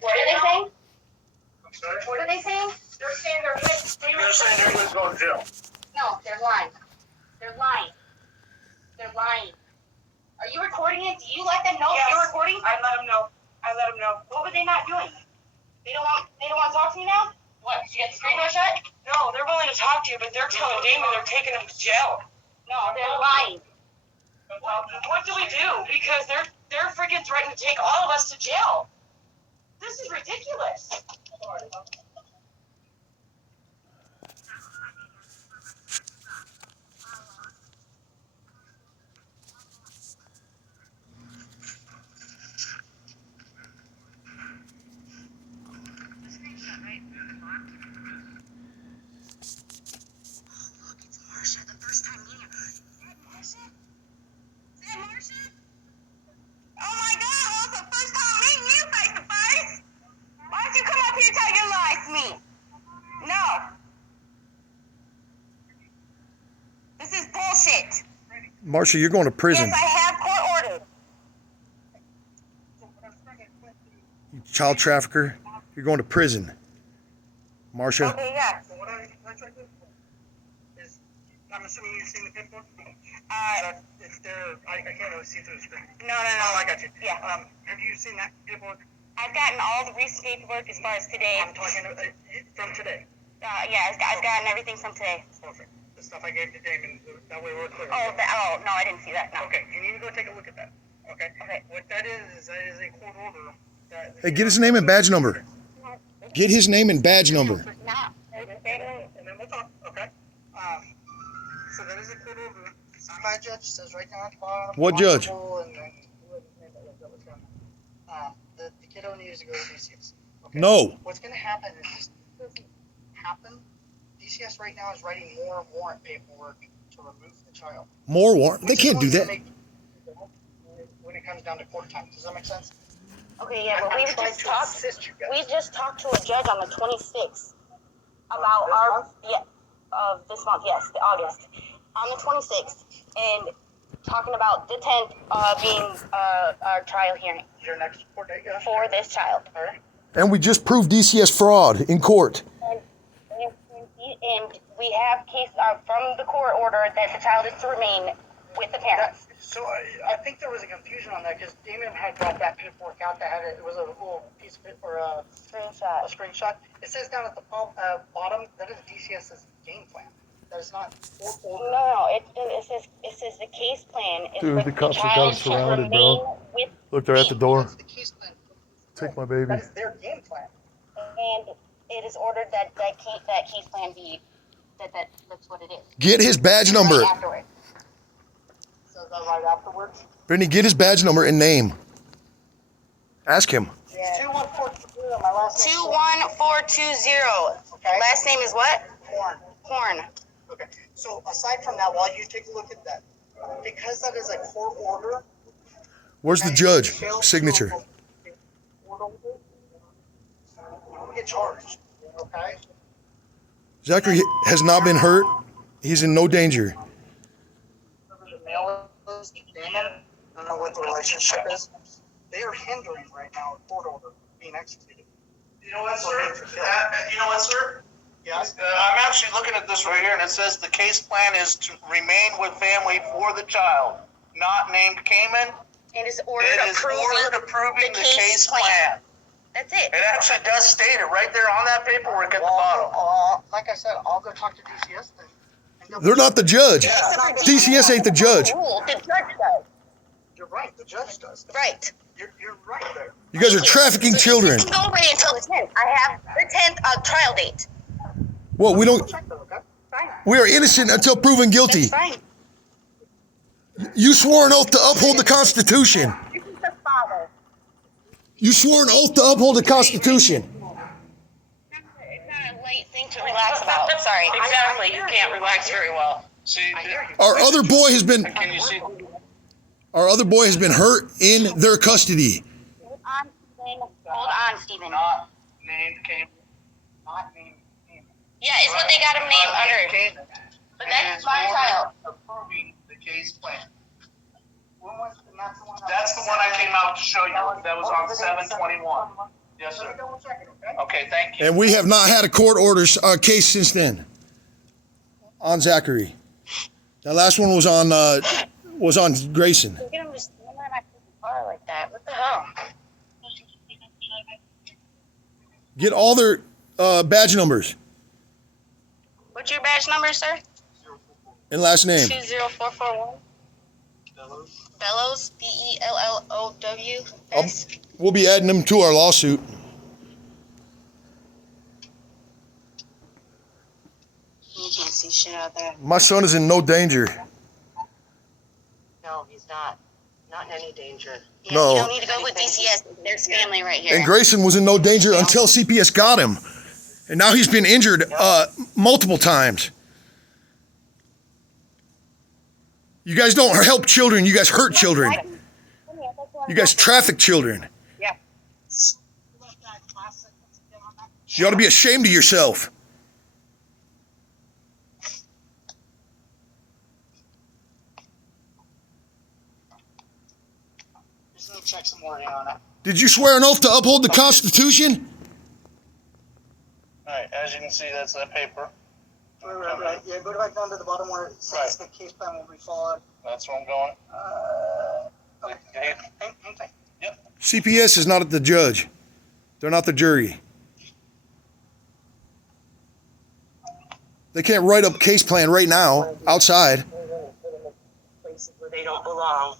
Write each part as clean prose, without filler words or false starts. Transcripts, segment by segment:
What are they saying? I'm sorry? What are they saying? They're saying They're saying everyone's going to jail. No, they're lying. They're lying. They're lying. Are you recording it? Do you let them know you're recording? I let them know. What were they not doing? They don't want to talk to me now? What? Did you get the screen door shut? No, they're willing to talk to you, but they're telling Damon they're taking him to jail. No, they're lying. What do we do? Because they're freaking threatening to take all of us to jail. This is ridiculous. Marsha, you're going to prison. Yes, I have court ordered. You child trafficker. You're going to prison. Marsha. Okay, yeah. So what I try to do is, I'm assuming you've seen the paperwork? If they're, I can't really see through the screen. No. Oh, I got you. Yeah. Have you seen that paperwork? I've gotten all the recent paperwork as far as today. I'm talking from today. Yeah, I've gotten everything from today. Perfect. The stuff I gave to Damon, that way we're clear. Oh, no, I didn't see that. No. Okay, you need to go take a look at that. Okay? Okay. What that is a court order. Hey, get his name and badge number. Get his name and badge number. No. And then we'll talk, okay? So that is a court order. Signed by a judge, says right down at the bottom. What judge? And then the kiddo needs to go to DCS. Okay? No. What's going to happen is this doesn't happen. DCS right now is writing more warrant paperwork to remove the child. More warrant? They can't do that. When it comes down to court time. Does that make sense? Okay, yeah, but I'm we trying just to talked. assist you guys. We just talked to a judge on the 26th about of this month. Yes, the August on the 26th, and talking about the 10th being our trial hearing Your next court date, yeah? for this child. All right. And we just proved DCS fraud in court. And we have case from the court order that the child is to remain with the parents. So I think there was a confusion on that because Damon had brought that paperwork out that had it was a little piece of it or a screenshot. It says down at the bottom that is DCS's game plan. That is not court order. No, it says the case plan is Dude, for the cops child have got us to surrounded, remain bro. with Look, they're at the door. That's the case plan. Take my baby. That is their game plan. and it is ordered that case plan be that's what it is. Get his badge number. Right afterward. So is that right afterwards? Brittany, get his badge number and name. Ask him. Yeah. 21420. My last name. 21420. Okay. Last name is what? Horn. Horn. Okay. So aside from that, while you take a look at that, because that is a court order. Where's the judge? Signature. You don't get charged. Okay. Zachary has not been hurt. He's in no danger. The mail is Damon. I don't know what the relationship is. They are hindering right now a court order being executed. You know what, sir? Yes. I'm actually looking at this right here, and it says the case plan is to remain with family for the child, not named Cayman. It is ordered It is ordered approving the case plan. That's it. It actually does state it right there on that paperwork at the bottom. Like I said, I'll go talk to DCS then. They're not the judge. DCS ain't the judge. The judge does. You're right. The judge does. Right. You're right there. You guys are trafficking children. You can go away until the 10th. I have the 10th trial date. Well, we don't. Check that, okay? Fine. We are innocent until proven guilty. That's fine. You swore an oath to uphold the Constitution. This is the father. You swore an oath to uphold the Constitution. It's not a light thing to relax about. Sorry. Exactly. You can't relax very well. See, Our other boy has been. can you see? Our other boy has been hurt in their custody. Hold on, Stephen. Hold on, Stephen. Not named Cayman. Not named Damon. Yeah, it's what they got him named under. But that's my child. Approving the case plan. When was and that's the one. That's the one I came out have to show you. That was on 7/21. Yes, sir. Okay, thank you. And we have not had a court order case since then on Zachary. That last one was on Grayson. Look at him just standing in my car like that. What the hell? Get all their badge numbers What's your badge number, sir? and last name. 20441. Bellows. Bellows. We'll be adding them to our lawsuit. You can't see shit out there. My son is in no danger. No, he's not. Not in any danger. Yeah, No. You don't need to go with DCS. There's family right here. And Grayson was in no danger until CPS got him. And now he's been injured multiple times. You guys don't help children. You guys hurt children. You guys traffic children. Yeah. You ought to be ashamed of yourself. Just need to check some more on it. Did you swear an oath to uphold the Constitution? All right, as you can see, that's that paper. Right. Yeah, go back down to the bottom where it says the case plan will be followed. That's where I'm going. Okay. Hang tight. Yep. CPS is not the judge. They're not the jury. They can't write up case plan right now outside. Places where they don't belong.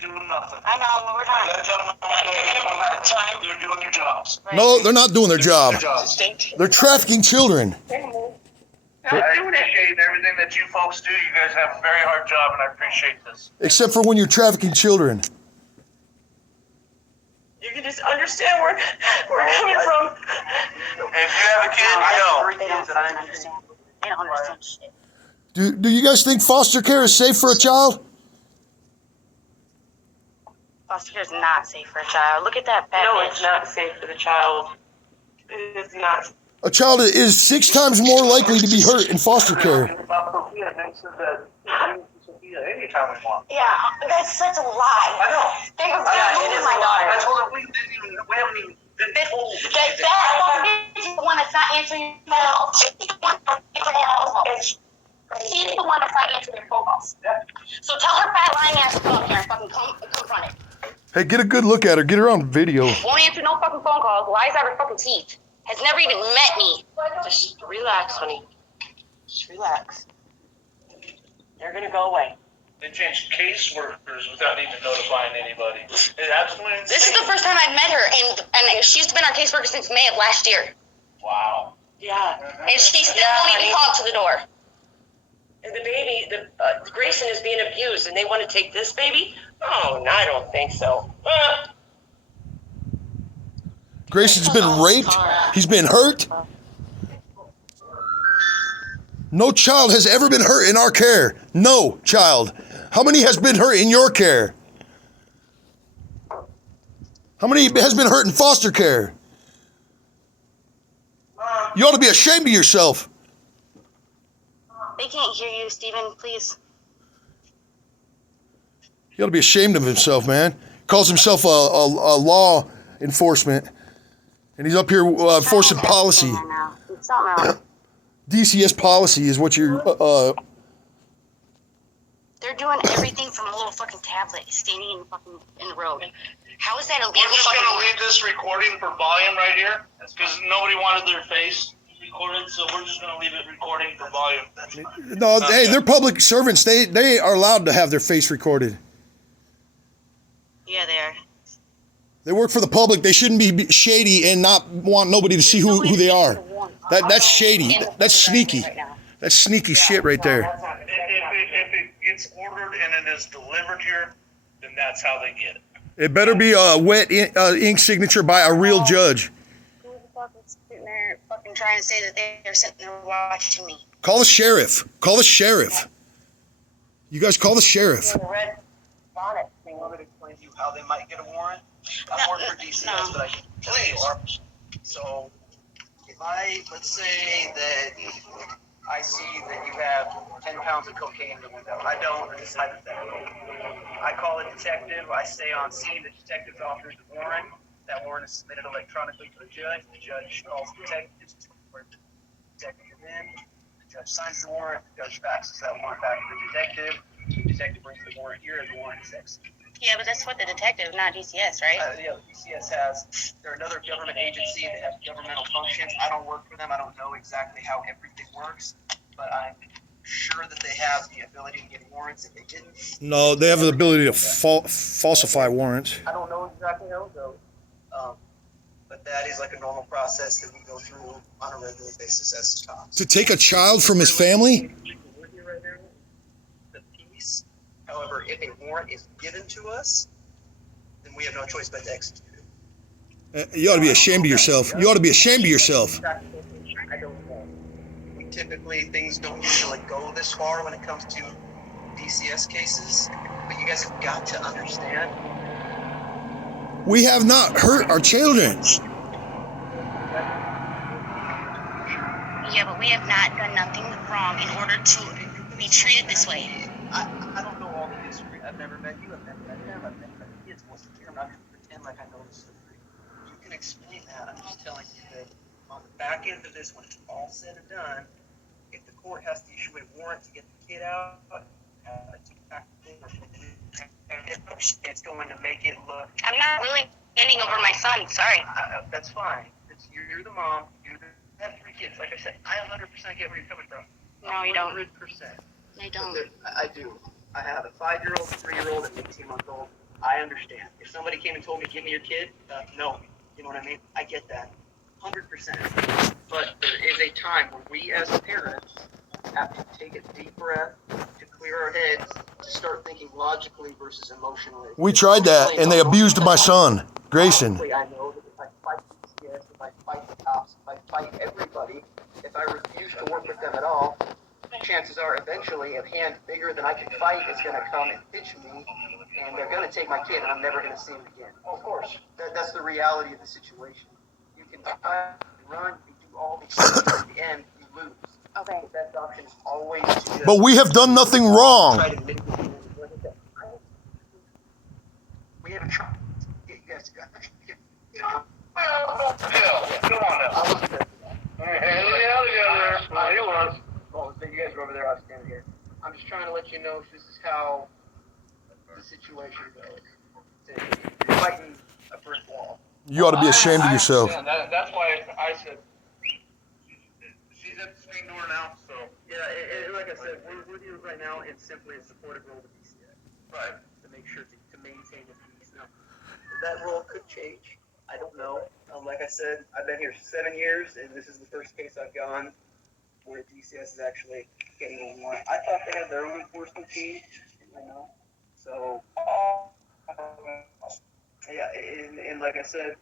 Doing nothing. I know, we're done. That's that time they're doing their jobs. No, they're not doing their job. They're trafficking children. I appreciate everything that you folks do. You guys have a very hard job, and I appreciate this. Except for when you're trafficking children. You can just understand where we're coming from. If you have a kid, no. They don't understand. They don't understand shit. Do you guys think foster care is safe for a child? Foster care is not safe for a child. Look at that fat No, bitch. it's not safe for the child. It is not. A child is 6 times more likely to be hurt in foster care. About Sophia, they said that we can use Sophia anytime we want. Yeah, that's such a lie. I know. They were Yeah, really it is my a lie. daughter. I told her we haven't even been told. That fucking bitch is the one that's not answering your phone. She's the one that's not answering She's the one that's not answering your phone calls. So tell her fat lying ass to come up here and fucking confront it. Hey, get a good look at her. Get her on video. Won't answer no fucking phone calls. Lies out her fucking teeth. Has never even met me. Just relax, honey. Just relax. They're gonna go away. They changed caseworkers without even notifying anybody. It's absolutely insane. This is the first time I've met her, and she's been our caseworker since May of last year. Wow. Yeah. And she still Yeah, won't even honey. come up to the door. And the baby, Grayson is being abused, and they want to take this baby? Oh, no, I don't think so. Grayson's been raped. He's been hurt. No child has ever been hurt in our care. No child. How many has been hurt in your care? How many has been hurt in foster care? You ought to be ashamed of yourself. They can't hear you, Steven, please. He ought to be ashamed of himself, man. Calls himself a law enforcement, and he's up here enforcing policy. It's something else. DCS policy is what you're. They're doing everything from a little fucking tablet standing in the road. How is that illegal? We're just gonna leave this recording for volume right here, because nobody wanted their face recorded, so we're just gonna leave it recording for volume. No, hey, they're public servants. They are allowed to have their face recorded. Yeah, they are. They work for the public. They shouldn't be shady and not want nobody to see who they are. That's shady. That's sneaky. That's sneaky shit right there. If it gets ordered and it is delivered here, then that's how they get it. It better be a wet ink signature by a real judge. Who the fuck is sitting there fucking trying to say that they're sitting there watching me? Call the sheriff. Call the sheriff. You guys call the sheriff. The red bonnet thing. You want me to explain to you how they might get a warrant? I No, work for DCS, no. but I can Please. So, if let's say that I see that you have 10 pounds of cocaine in the window. I don't. It's hypothetical. I call a detective. I stay on scene. The detective offers a warrant. That warrant is submitted electronically to the judge. The judge calls the detectives to report the detective in. The judge signs the warrant. The judge faxes that warrant back to the detective. The detective brings the warrant here, and the warrant is executed. Yeah, but that's what the detective, not DCS, right? Yeah, DCS has. They're another government agency. They have governmental functions. I don't work for them. I don't know exactly how everything works, but I'm sure that they have the ability to get warrants. If they didn't, No, they have the ability to falsify warrants. I don't know exactly how it goes. But that is like a normal process that we go through on a regular basis as cops. To take a child from his family? We're here right now. The peace. However, if a warrant is given to us, then we have no choice but to execute it. You ought to be ashamed of yourself. You ought to be ashamed of yourself. I don't know. We typically, things don't usually go this far when it comes to DCS cases, but you guys have got to understand. We have not hurt our children. Yeah, but we have not done nothing wrong in order to be treated this way. I don't know all the history. I've never met you. I've never met them. I've never met the kids. Wasn't here. I'm not going to pretend like I know the story. You can explain that. I'm just telling you that on the back end of this, when it's all said and done, if the court has to issue a warrant to get the kid out, it's going to make it look. I'm not really handing over my son. Sorry. That's fine. You're the mom. You have 3 kids. Like I said, I 100% get where you're coming from. No, you don't. 100%. I don't. I do. I have a 5-year-old, 3-year-old, and an 18-month-old. I understand. If somebody came and told me, give me your kid, no. You know what I mean? I get that. 100%. But there is a time when we as parents have to take a deep breath to clear our heads, to start thinking logically versus emotionally. We tried that, and they abused my son, Grayson. I know that if I fight DCS, if I fight the cops, if I fight everybody, if I refuse to work with them at all, chances are eventually a hand bigger than I can fight is going to come and pitch me, and they're going to take my kid, and I'm never going to see him again. Of course. That's the reality of the situation. You can fight, run, you can do all these things, but at the end, you lose. Okay. The best option is always to just But we have done nothing wrong. try to manipulate. We haven't tried. You guys got Come on now. Well, you guys were over there, I was standing here. I'm just trying to let you know if this is how the situation goes. You're fighting a brick wall. You ought to be ashamed of yourself. That's why I said she's at the screen door now. So Yeah, and like I said, we're here right now in simply a supportive role with DCS. right. To make sure to maintain the peace. Now, that role could change. I don't know. Like I said, I've been here 7 years, and this is the first case I've gone where DCS is actually getting a warrant. I thought they had their own enforcement team, you know. So, yeah, and like I said,